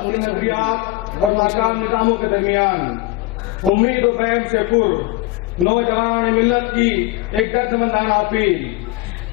اپنے نظریات اور ناکام نظاموں کے درمیان امید و بہم سے پر نوجوان ملت کی ایک دردمندانہ اپیل۔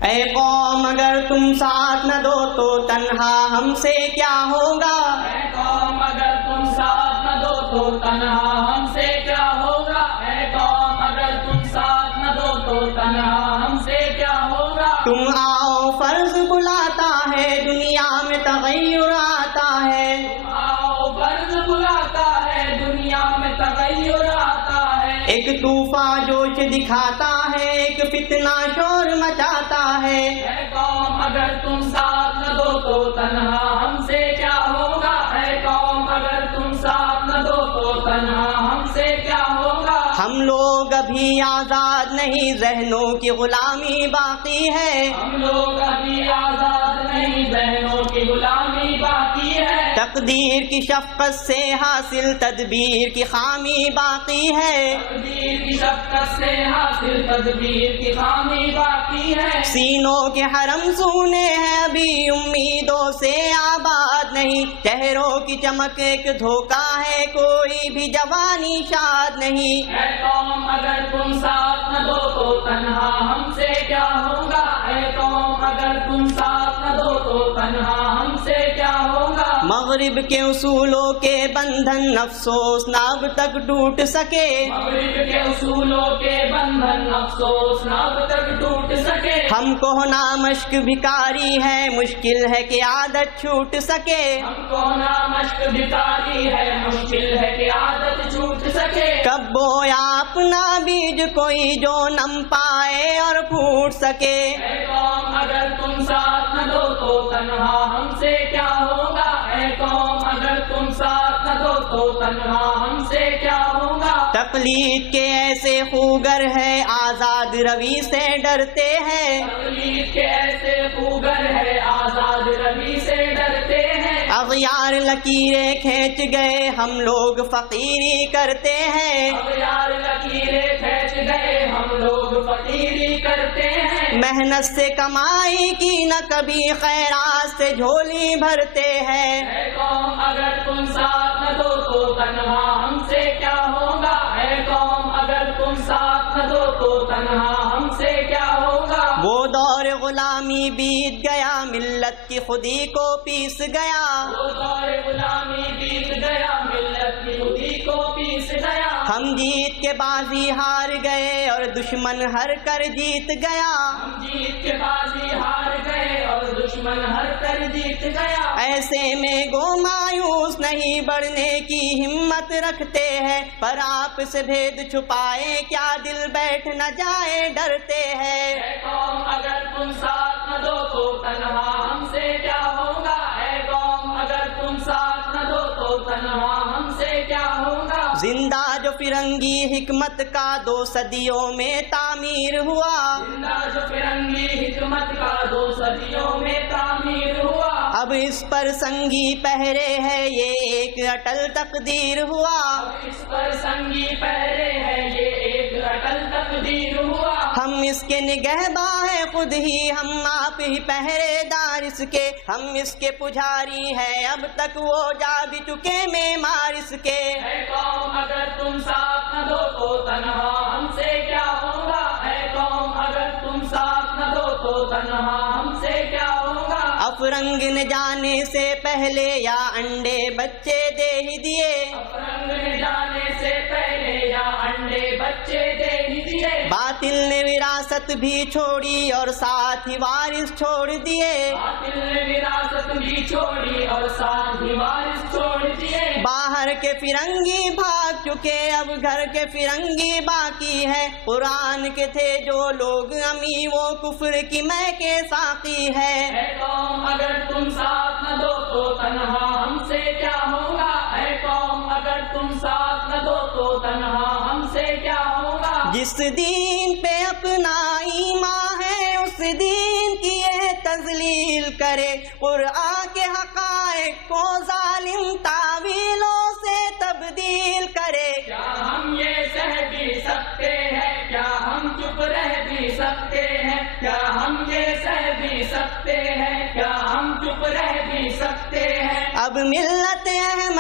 اے قوم اگر تم ساتھ نہ دو تو تنہا ہم سے کیا ہوگا؟ اے قوم اگر تم ساتھ نہ دو تو تنہا ہم سے کیا ہوگا؟ اے قوم اگر تم ساتھ نہ دو تو تنہا ہم سے کیا ہوگا؟ تم آؤ فرض بلاتا ہے، دنیا میں تغیر آتا ہے۔ تم آؤ فرض بلاتا ہے، دنیا میں تغیر آتا ہے۔ ایک طوفان جوش دکھاتا ہے، ایک فتنہ شور مچاتا ہے۔ اے قوم اگر تم ساتھ نہ دو تو تنہا ہم سے کیا ہوگا؟ اے قوم اگر تم ساتھ نہ دو تو تنہا ہم سے کیا ہوگا؟ ہم لوگ ابھی آزاد نہیں، ذہنوں کی غلامی باقی ہے۔ ہم لوگ ابھی آزاد نہیں، ذہنوں کی غلامی باقی ہے۔ تقدیر کی شفقت سے حاصل تدبیر کی خامی باقی ہے۔ تقدیر کی شفقت سے حاصل تدبیر کی خامی باقی ہے۔ سینوں کے حرم سونے ہیں، ابھی امیدوں سے آباد نہیں۔ چہروں کی چمک ایک دھوکہ ہے، کوئی بھی جوانی شاد نہیں۔ اے قوم اگر تم ساتھ نہ دو تو تنہا ہم سے کیا ہوگا؟ اے قوم اگر تم ساتھ نہ دو تو تنہا ہم سے کیا ہوگا؟ مغرب کے اصولوں کے بندھن افسوس نہ اب تک ٹوٹ سکے۔ مغرب کے اصولوں کے بندھن افسوس نہ اب تک ٹوٹ سکے۔ ہم کو ہونا مشق بھکاری ہے، مشکل ہے کہ عادت چھوٹ سکے۔ ہم کو نہ مشق بھکاری ہے، مشکل ہے کہ عادت چھوٹ سکے۔ کب بویا اپنا بیج کوئی جو نم پائے اور پھوٹ سکے۔ اے قوم اگر تم ساتھ نہ دو تو تنہا ہم سے کیا ہوگا؟ اے قوم اگر تم ساتھ نہ دو تو تنہا ہم سے کیا ہوگا؟ تقلید کے ایسے خوگر ہے، آزاد روی سے ڈرتے ہیں۔ تقلید کے ایسے خوگر ہے، آزاد روی سے ڈرتے ہیں۔ اغیار لکیریں کھینچ گئے، ہم لوگ فقیری کرتے ہیں۔ اغیار لکیریں کھینچ گئے، ہم لوگ فقیری کرتے ہیں۔ محنت سے کمائی کی نہ کبھی خیرات سے جھولی بھرتے ہیں۔ اے قوم اگر تم ساتھ نہ دو تو تنہا ہم سے کیا ہوگا؟ اے قوم اگر تم ساتھ نہ دو تو تنہا ہم سے کیا ہوگا؟ وہ دور غلامی بیت گیا، ملت کی خودی کو پیس گیا۔ وہ دور غلامی بیت گیا، ملت کی خودی کو پیس گیا۔ ہم جیت کے بازی ہار گئے اور دشمن ہر کر جیت گیا۔ ہم جیت کے بازی ہار گئے اور دشمن ہر کر جیت گیا۔ ایسے میں گو مایوس نہیں، بڑھنے کی ہمت رکھتے ہیں، پر آپ سے بھید چھپائے کیا دل بیٹھ نہ جائے ڈرتے ہیں۔ اے قوم اگر تم ساتھ نہ دو تو تنہا ہم سے کیا ہوگا؟ اے قوم اگر تم ساتھ نہ دو تو تنہا ہم سے کیا ہوگا؟ زندہ جو فرنگی حکمت کا 2 صدیوں میں تعمیر ہوا۔ زندہ جو فرنگی حکمت کا 2 صدیوں میں تعمیر ہوا۔ اب اس پر سنگی پہرے ہے، یہ ایک اٹل تقدیر ہوا۔ اب اس پر سنگی پہرے ہے، یہ ایک اٹل تقدیر ہوا۔ ہم اس کے نگہباں ہیں خود ہی، ہم آپ ہی پہرے دار اس کے، ہم اس کے پجاری ہیں، اب تک وہ جا بھی چکے معمار اس کے۔ اے قوم اگر تم ساتھ نہ دو تو تنہا ہم سے کیا ہوگا؟ اے قوم اگر تم ساتھ نہ دو تو تنہا ہم سے کیا ہوگا؟ افرنگ نے جانے سے پہلے یا انڈے بچے دے ہی دیے۔ افرنگ نے جانے سے پہلے یا انڈے بچے دے ہی دیے۔ باطل نے وراثت بھی چھوڑی اور ساتھ ہی وارث چھوڑ دیے۔ باطل نے وراثت بھی چھوڑی اور ساتھ ہی وارث چھوڑ دیے۔ باہر کے فرنگی بھاگ چکے، اب گھر کے فرنگی باقی ہے۔ قرآن کے تھے جو لوگ امی، وہ کفر کی مے کے ساقی ہے۔ اے قوم اگر تم ساتھ نہ دو تو تنہا ہم سے کیا ہوگا؟ اے قوم اگر تم ساتھ نہ دو تو تنہا ہم سے کیا ہوگا؟ جس دین پہ اپنا ایمان ہے، اس دین کی یہ تذلیل کرے، قرآن کے حقائق کو ظالم تعویلوں سے تبدیل کرے۔ کیا ہم یہ سہ بھی سکتے ہیں؟ کیا ہم چپ رہ بھی سکتے ہیں؟ کیا ہم یہ سہ بھی سکتے ہیں؟ کیا ہم چپ رہ بھی سکتے ہیں؟ اب ملت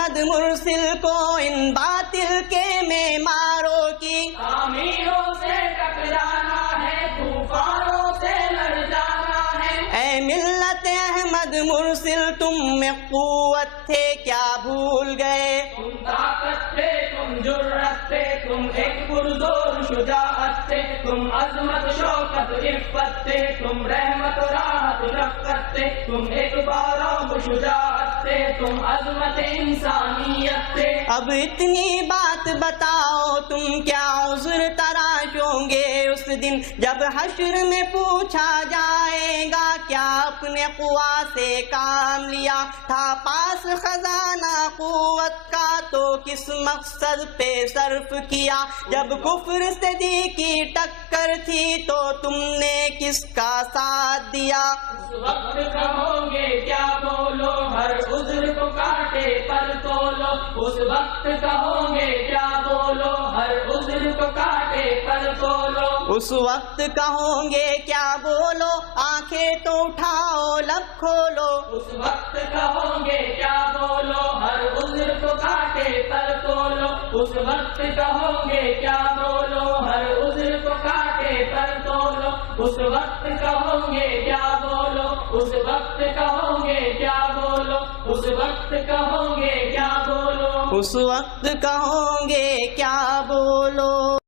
احمد مرسل کو ان باطل کے معماروں کی تعمیروں سے ٹکرانا ہے، طوفانوں سے لڑ جانا ہے۔ اے ملت احمد مرسل تم میں قوت تھے کیا بھول گئے؟ تم طاقت تھے، تم جرأت تھے، تم ایک پرزور شجاعت تھے، تم عظمت شوکت عفت تھے، تم رحمت راحت شفقت تھے، تم ایک باراب شجاعت تھے، تم عظمت انسانیت تھے۔ اب اتنی بات بتاؤ تم کیا عذر تراشو گے اس دن جب حشر میں پوچھا جائے گا کیا اپنے قوا سے کام لیا تھا، پاس خزانہ قوت کا تو کس مقصد پہ صرف کیا، جب کفر سے دی کی ٹکر تھی تو تم نے کس کا ساتھ دیا؟ اس وقت کہو گے کیا بولو، ہر عذر کو کاٹے پر تولو، اس وقت کہو گے کیا بولو، ہر عذر کو کاٹے پر تولو، اس وقت کہوں گے کیا بولو، آنکھیں تو اٹھاؤ لب کھولو، اس وقت کہو گے کیا بولو، ہر عذر کو کاٹے پر تولو، اس وقت کہو گے کیا بولو، ہر عذر کو کاٹے پر تولو، اس وقت کہو گے کیا بولو، اس وقت کہو گے کیا بولو، اس وقت کہو گے کیا بولو، اس وقت کہوں گے کیا بولو۔